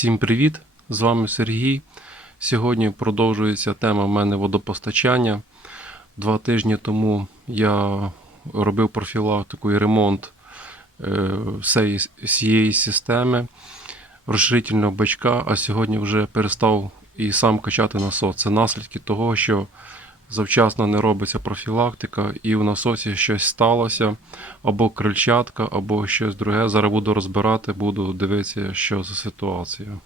Всім привіт! З вами Сергій. Сьогодні продовжується тема в мене водопостачання. Два тижні тому я робив профілактику і ремонт е, всієї, системи розширительного бачка, а сьогодні вже перестав і сам качати насос. Це наслідки того, що завчасно не робиться профілактика, і в насосі щось сталося, або крильчатка, або щось друге. Зараз буду розбирати, буду дивитися, що за ситуація.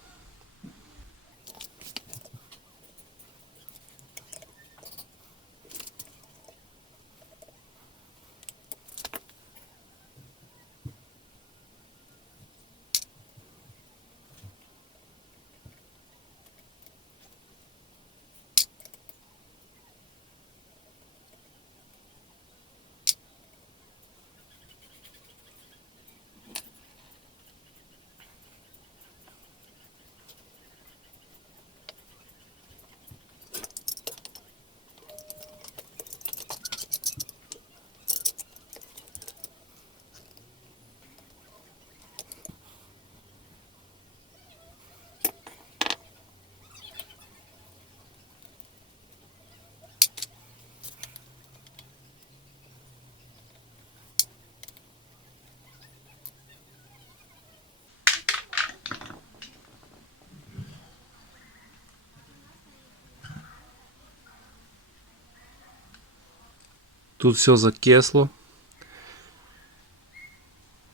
Тут все закисло.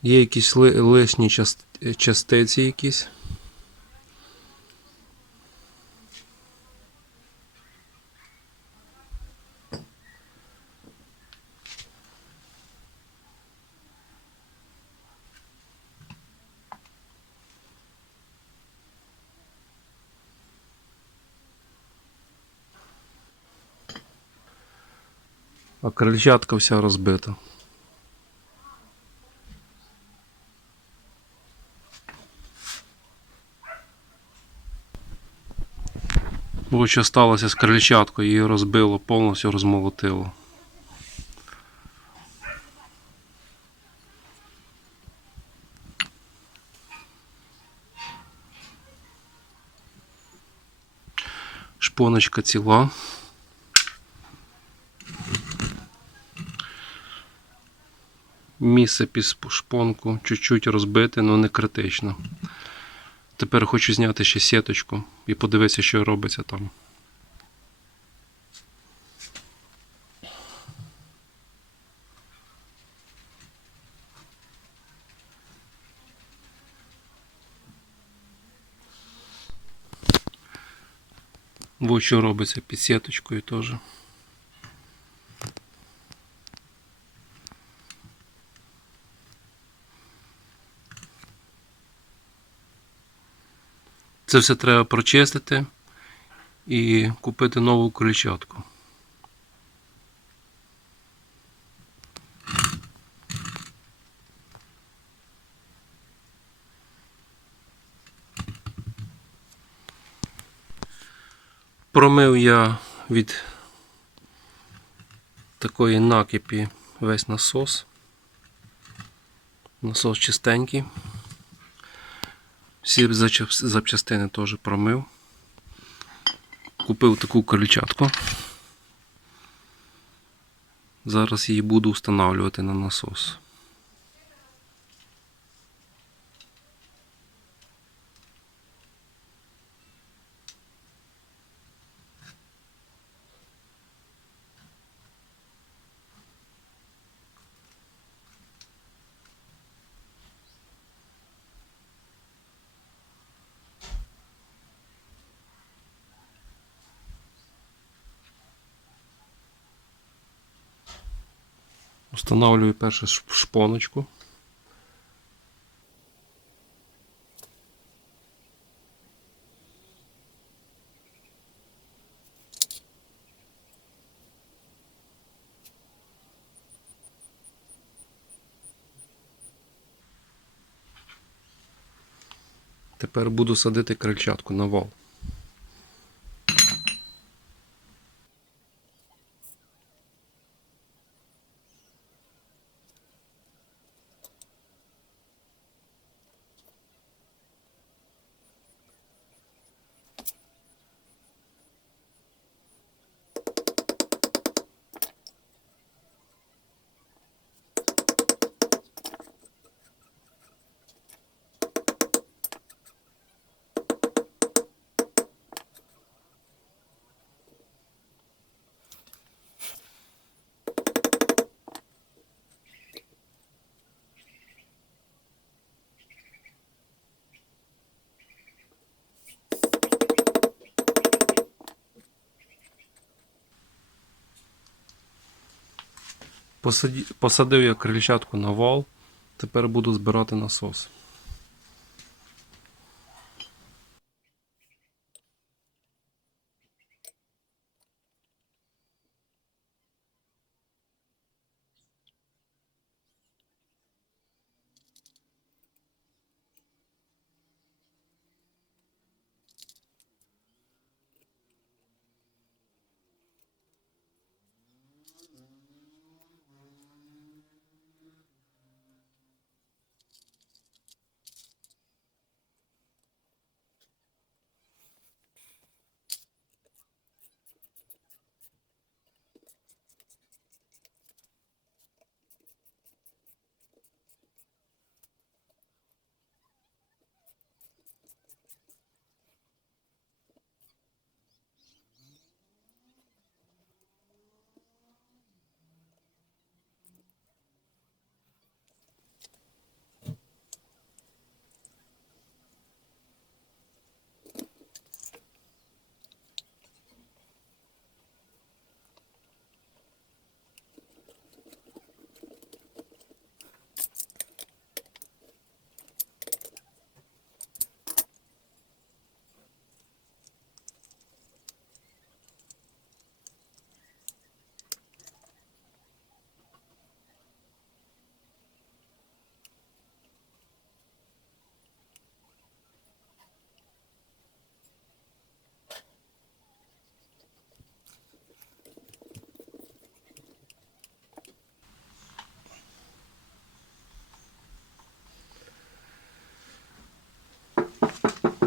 Є якісь лишні частиці якісь. А крильчатка вся розбита. Ось що сталося з крильчаткою, її розбило, повністю розмолотило. Шпоночка ціла. Місце під шпонку чуть-чуть розбите, але не критично. Тепер хочу зняти ще сіточку і подивитися, що робиться там. Ось що робиться під сіточкою теж. Це все треба прочистити і купити нову крильчатку. Промив я від такої накипі весь насос. Насос чистенький. Всі запчастини теж промив. Купив таку крильчатку. Зараз її буду встановлювати на насос. Встановлюю першу шпоночку. Тепер буду садити крильчатку на вал. Посадив я крильчатку на вал. Тепер буду збирати насос.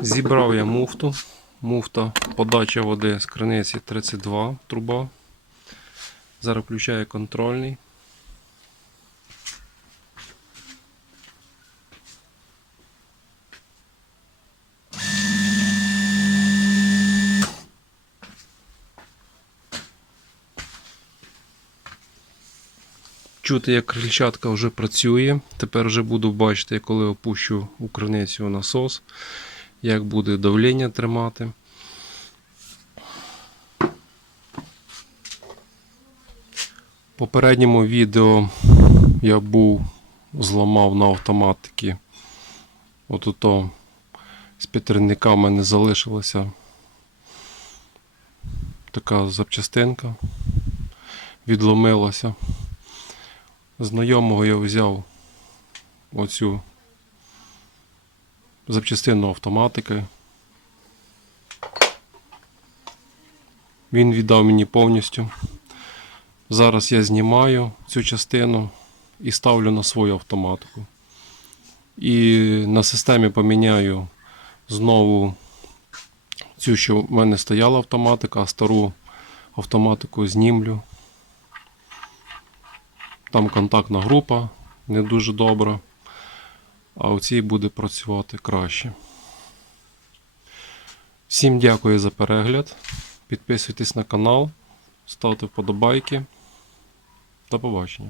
Зібрав я муфту. Муфта подача води з криниці 32 труба. Зараз включаю контрольний. Чути, як крильчатка вже працює. Тепер вже буду бачити, коли опущу у криницю насос, як буде давлення тримати. В попередньому відео я був зламав на автоматики. От ото з підривника в мене залишилася така запчастинка. Відломилася. Знайомого я взяв оцю запчастину автоматики. Він віддав мені повністю. Зараз я знімаю цю частину і ставлю на свою автоматику. І на системі поміняю знову цю, що в мене стояла автоматика, а стару автоматику знімлю. Там контактна група не дуже добра, а у цій буде працювати краще. Всім дякую за перегляд. Підписуйтесь на канал, ставте вподобайки. До побачення.